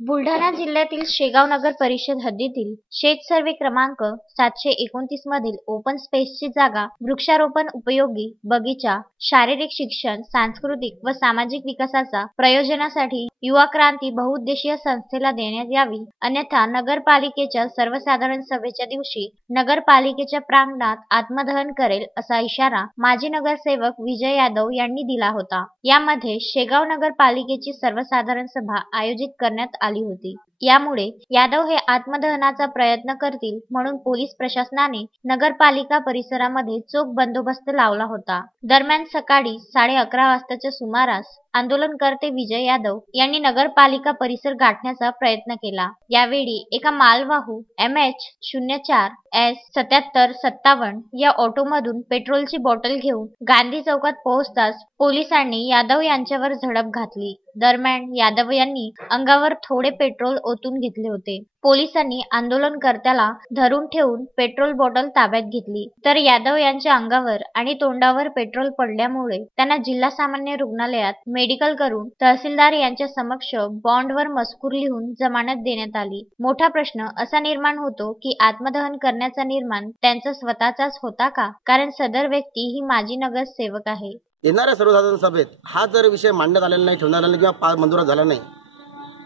बुलढाणा जिल्ह्यातील शेगाव नगर परिषद हद्दीतील शेत सर्वे क्रमांक 729 मधील ओपन स्पेसची जागा वृक्षारोपण, उपयोगी बगीचा, शारीरिक शिक्षण, सांस्कृतिक व सामाजिक विकासाचा प्रयोजनासाठी युवा क्रांती बहुउद्देशीय संस्थेला देण्यात यावी, अन्यथा नगरपालिकेच्या सर्वसाधारण सभेच्या दिवशी नगरपालिकेच्या प्रांगणात आत्मदहन करेल, असा इशारा माजी नगरसेवक विजय यादव यांनी दिला होता। यामध्ये शेगाव नगरपालिकेची सर्वसाधारण सभा आयोजित करण्यात आली होती। यामुळे यादव हे आत्मदहनाचा प्रयत्न करतील म्हणून पोलीस प्रशासनाने नगरपालिका परिसरामध्ये चोख बंदोबस्त लावला होता। दरम्यान सकाळी 11:30 वाजताच्या सुमारास आंदोलनकर्ते विजय यादव यांनी नगरपालिका परिसर गाठण्याचा प्रयत्न केला। यावेळी एका मालवाहू MH04S7757 या ऑटोमधून पेट्रोलची बॉटल घेऊन गांधी चौकात पोहोचताच पोलिसांनी यादव यांच्यावर झडप घातली। दरम्यान यादव यांनी अंगावर थोडे पेट्रोल ओतून घेतले होते। पोलिसांनी आंदोलनकर्त्याला धरून ठेवून पेट्रोल बॉटल ताब्यात घेतली, तर यादव यांच्या अंगावर आणि तोंडावर पेट्रोल पडल्यामुळे त्यांना जिल्हा सामान्य रुग्णालयात मेडिकल करून तहसीलदार यांच्या समक्ष बॉन्डवर मजकूर लिहून जमानत देण्यात आली। मोठा प्रश्न असा निर्माण होतो की आत्मदहन करण्याचा निर्माण त्यांचा स्वतःचाच होता का? कारण सदर व्यक्ती ही माजी नगरसेवक आहे। येणाऱ्या सर्वसाधारण सभेत हा जर विषय मांडण्यात आलेला नाही, ठेवण्यात आलेला किंवा मंजूर झाला नाही,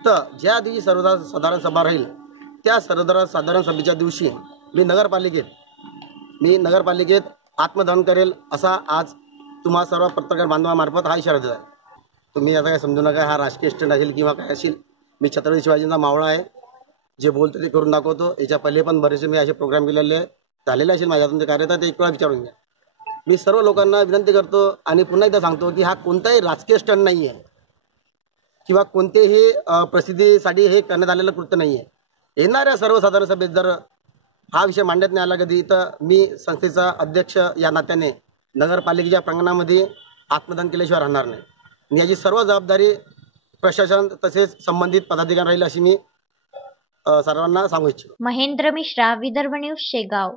तर ज्या दिवशी सर्वसाधारण सभा राहील त्या सर्वसाधारण सभेच्या दिवशी मी नगरपालिकेत आत्मदहन करेल, असा आज तुम्हा सर्व पत्रकार बांधवांमार्फत हा इशारा दिला आहे। तुम्ही आता काय समजू नका हा राजकीय स्टंट असेल किंवा काय असेल। मी छत्रपती शिवाजींचा मावळा आहे, जे बोलतो ते करून दाखवतो। याच्या पहिले पण बरेचसे मी असे प्रोग्राम केलेले झालेले असेल माझ्यातून ते कार्य, तर ते एक वेळा विचारून घ्या। मी सर्व लोकांना विनंती करतो आणि पुन्हा एकदा सांगतो की हा कोणताही राजकीय स्टंट नाही आहे किंवा कोणतेही प्रसिद्धीसाठी हे करण्यात आलेलं कृत्य नाही आहे। येणाऱ्या सर्वसाधारण सभेत जर हा विषय मांडण्यात नाही आला कधी, तर मी संस्थेचा अध्यक्ष या नात्याने नगरपालिकेच्या प्रांगणामध्ये आत्मदहन केल्याशिवाय राहणार नाही। याची सर्व जबाबदारी प्रशासन तसेच संबंधित पदाधिकारी राहील, अशी मी सर्वांना सांगू इच्छितो। महेंद्र मिश्रा, विदर्भ न्यूज, शेगाव।